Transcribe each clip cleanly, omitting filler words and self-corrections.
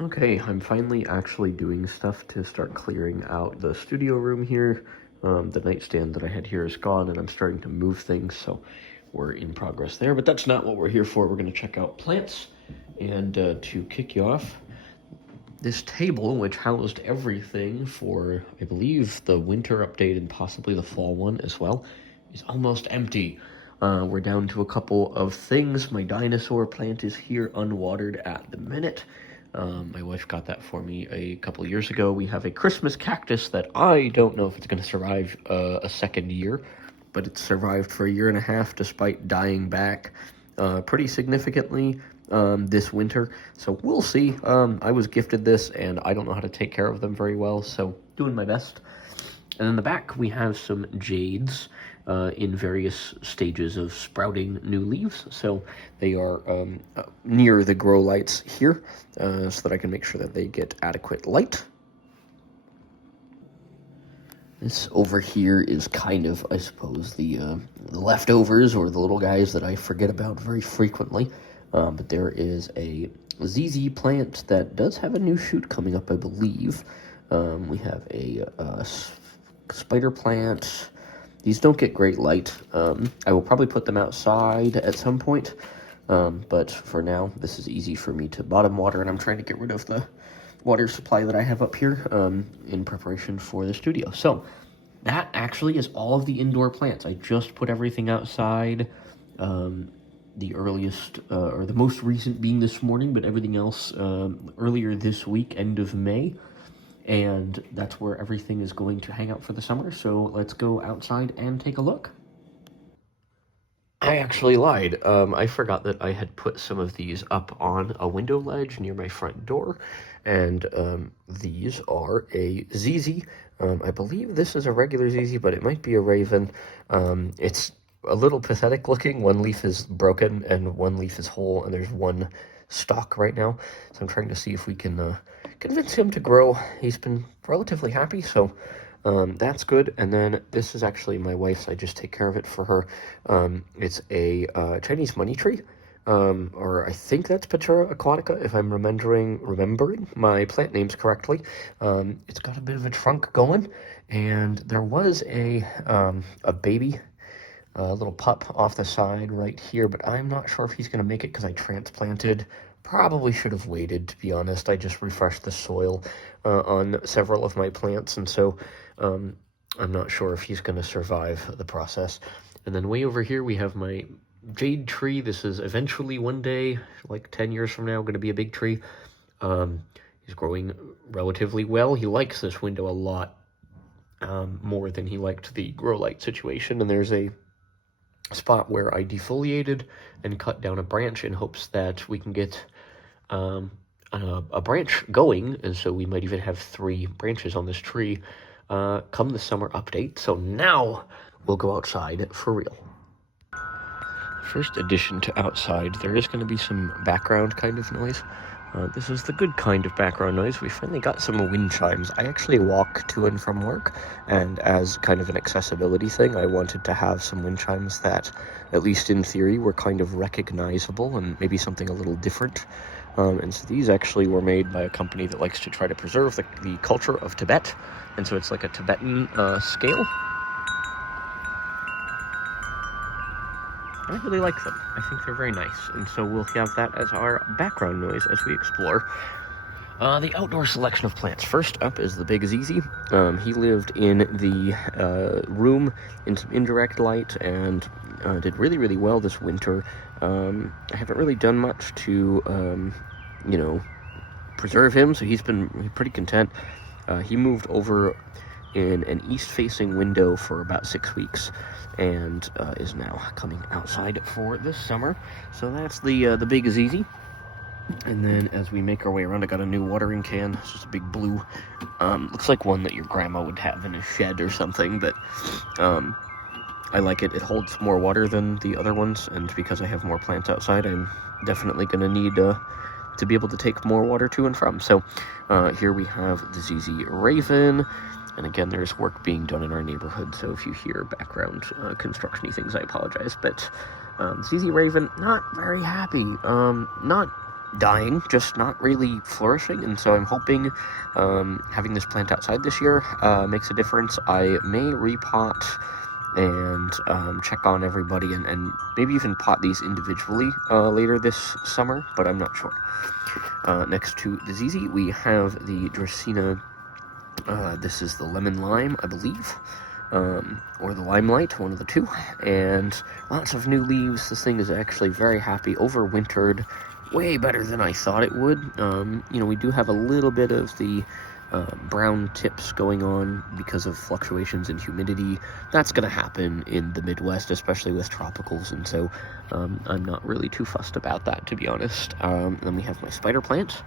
Okay, I'm finally actually doing stuff to start clearing out the studio room here. The nightstand that I had here is gone, and I'm starting to move things, so we're in progress there. But that's not what we're here for. We're going to check out plants, and to kick you off, this table, which housed everything for, I believe, the winter update and possibly the fall one as well, is almost empty. We're down to a couple of things. My dinosaur plant is here unwatered at the minute. My wife got that for me a couple years ago. We have a Christmas cactus that I don't know if it's going to survive a second year, but it's survived for a year and a half despite dying back pretty significantly this winter. So we'll see. I was gifted this, and I don't know how to take care of them very well, so doing my best. And in the back, we have some jades in various stages of sprouting new leaves. So they are near the grow lights here so that I can make sure that they get adequate light. This over here is kind of, I suppose, the leftovers or the little guys that I forget about very frequently. But there is a ZZ plant that does have a new shoot coming up, I believe. We have a spider plant. These don't get great light. I will probably put them outside at some point. But for now, this is easy for me to bottom water, and I'm trying to get rid of the water supply that I have up here in preparation for the studio. So that actually is all of the indoor plants. I just put everything outside. The earliest or the most recent being this morning, but everything else earlier this week, end of May. And that's where everything is going to hang out for the summer. So let's go outside and take a look. I actually lied. I forgot that I had put some of these up on a window ledge near my front door. And these are a ZZ. I believe this is a regular ZZ, but it might be a Raven. It's a little pathetic looking. One leaf is broken and one leaf is whole, and there's one stalk right now. So I'm trying to see if we can convince him to grow. He's been relatively happy, so that's good. And then this is actually my wife's. I just take care of it for her. It's a Chinese money tree, or I think that's Patura aquatica, if I'm remembering my plant names correctly. It's got a bit of a trunk going, and there was a baby, a little pup off the side right here, but I'm not sure if he's going to make it because I transplanted. Probably should have waited, to be honest. I just refreshed the soil on several of my plants, and so I'm not sure if he's going to survive the process. And then way over here we have my jade tree. This is eventually one day, like 10 years from now, going to be a big tree. He's growing relatively well. He likes this window a lot more than he liked the grow light situation, and there's a spot where I defoliated and cut down a branch in hopes that we can get a branch going, and so we might even have 3 branches on this tree come the summer update. So now we'll go outside for real. First addition to outside, there is going to be some background kind of noise. This is the good kind of background noise. We finally got some wind chimes. I actually walk to and from work, and as kind of an accessibility thing, I wanted to have some wind chimes that, at least in theory, were kind of recognizable and maybe something a little different. And so these actually were made by a company that likes to try to preserve the culture of Tibet, and so it's like a Tibetan scale. I really like them. I think they're very nice, and so we'll have that as our background noise as we explore the outdoor selection of plants. First up is the big ZZ. He lived in the room in some indirect light and did really, really well this winter. I haven't really done much to, preserve him, so he's been pretty content. He moved over in an east-facing window for about 6 weeks, and is now coming outside for this summer. So that's the big ZZ. And then as we make our way around, I got a new watering can. It's just a big blue. Looks like one that your grandma would have in a shed or something, but I like it. It holds more water than the other ones, and because I have more plants outside, I'm definitely going to need to be able to take more water to and from. So here we have the ZZ Raven. And again, there's work being done in our neighborhood, so if you hear background construction-y things, I apologize. But ZZ Raven, not very happy. Not dying, just not really flourishing, and so I'm hoping having this plant outside this year makes a difference. I may repot and check on everybody, and maybe even pot these individually later this summer, but I'm not sure. Next to the ZZ, we have the Dracaena. This is the Lemon Lime, I believe, or the Limelight, one of the two, and lots of new leaves. This thing is actually very happy, overwintered, way better than I thought it would. We do have a little bit of the brown tips going on because of fluctuations in humidity. That's going to happen in the Midwest, especially with tropicals, and so I'm not really too fussed about that, to be honest. Then we have my spider plant.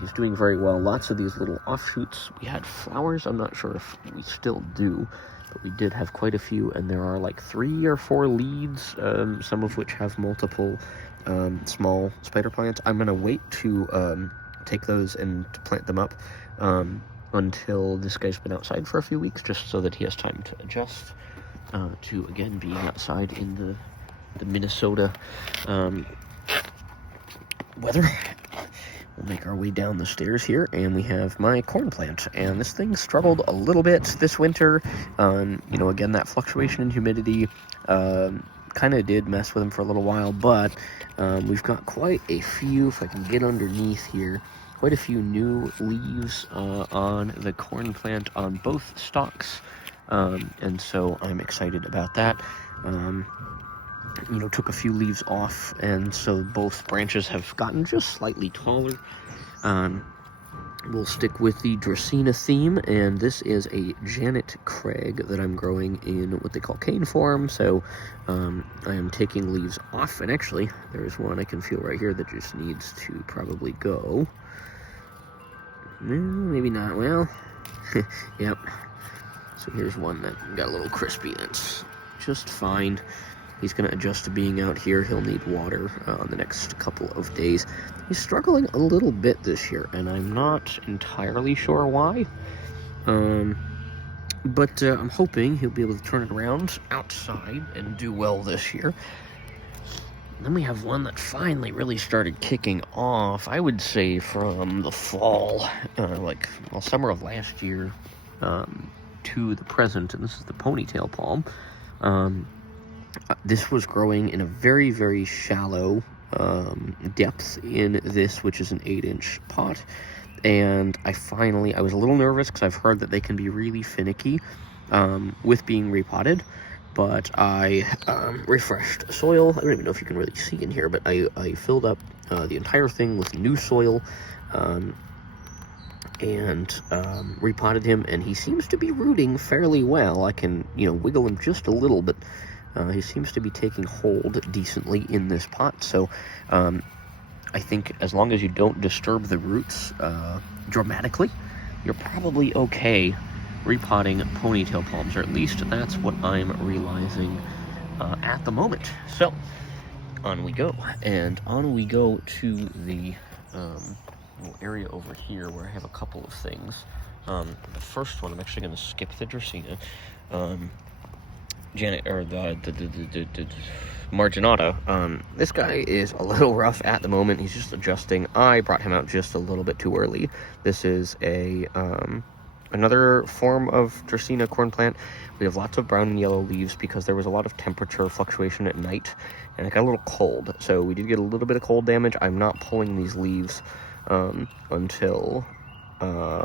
He's doing very well. Lots of these little offshoots. We had flowers. I'm not sure if we still do, but we did have quite a few, and there are like 3 or 4 leads, some of which have multiple small spider plants. I'm going to wait to take those and to plant them up until this guy's been outside for a few weeks, just so that he has time to adjust to, again, being outside in the Minnesota weather. We'll make our way down the stairs here, and we have my corn plant, and this thing struggled a little bit this winter. Again, that fluctuation in humidity kind of did mess with him for a little while, but we've got quite a few, if I can get underneath here, quite a few new leaves on the corn plant on both stalks, and so I'm excited about that. Took a few leaves off, and so both branches have gotten just slightly taller. We'll stick with the Dracaena theme, and this is a Janet Craig that I'm growing in what they call cane form, so I am taking leaves off, and actually, there's one I can feel right here that just needs to probably go. Maybe not, well, yep. So here's one that got a little crispy, that's just fine. He's going to adjust to being out here. He'll need water on the next couple of days. He's struggling a little bit this year, and I'm not entirely sure why. But I'm hoping he'll be able to turn it around outside and do well this year. And then we have one that finally really started kicking off, I would say from the fall, summer of last year to the present, and this is the ponytail palm. This was growing in a very, very shallow depth in this, which is an 8-inch pot. And I was a little nervous because I've heard that they can be really finicky with being repotted. But I refreshed soil. I don't even know if you can really see in here, but I filled up the entire thing with new soil and repotted him. And he seems to be rooting fairly well. I can, wiggle him just a little, but he seems to be taking hold decently in this pot, so I think as long as you don't disturb the roots dramatically, you're probably okay repotting ponytail palms, or at least that's what I'm realizing at the moment. So, on we go, and on we go to the little area over here where I have a couple of things. The first one, I'm actually going to skip the Dracaena. Janet, or the Marginata. This guy is a little rough at the moment. He's just adjusting. I brought him out just a little bit too early. This is another form of Dracaena corn plant. We have lots of brown and yellow leaves because there was a lot of temperature fluctuation at night, and it got a little cold. So we did get a little bit of cold damage. I'm not pulling these leaves until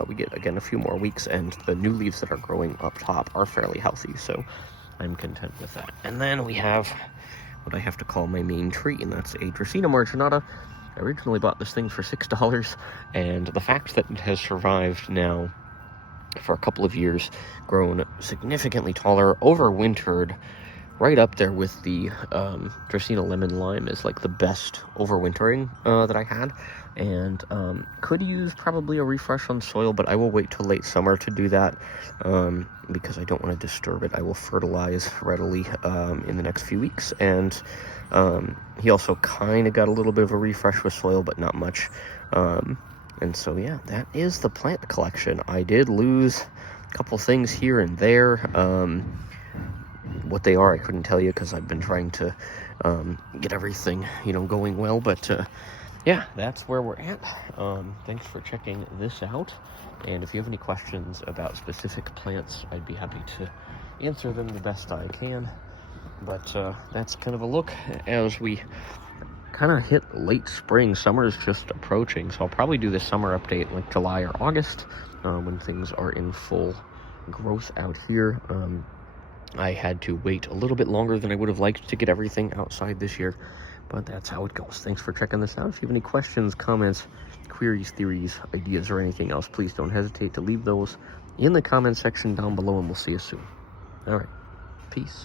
we get, again, a few more weeks, and the new leaves that are growing up top are fairly healthy, so I'm content with that. And then we have what I have to call my main tree, and that's a Dracaena marginata. I originally bought this thing for $6, and the fact that it has survived now for a couple of years, grown significantly taller, overwintered, right up there with the Dracaena Lemon Lime is like the best overwintering that I had, and could use probably a refresh on soil, but I will wait till late summer to do that because I don't want to disturb it. I will fertilize readily in the next few weeks, and he also kind of got a little bit of a refresh with soil, but not much. And so, yeah, that is the plant collection. I did lose a couple things here and there. What they are, I couldn't tell you because I've been trying to get everything, going well. But yeah, that's where we're at. Thanks for checking this out. And if you have any questions about specific plants, I'd be happy to answer them the best I can. But that's kind of a look as we kind of hit late spring. Summer is just approaching, so I'll probably do the summer update like July or August when things are in full growth out here. I had to wait a little bit longer than I would have liked to get everything outside this year, but that's how it goes. Thanks for checking this out. If you have any questions, comments, queries, theories, ideas, or anything else, please don't hesitate to leave those in the comment section down below, and we'll see you soon. All right, peace.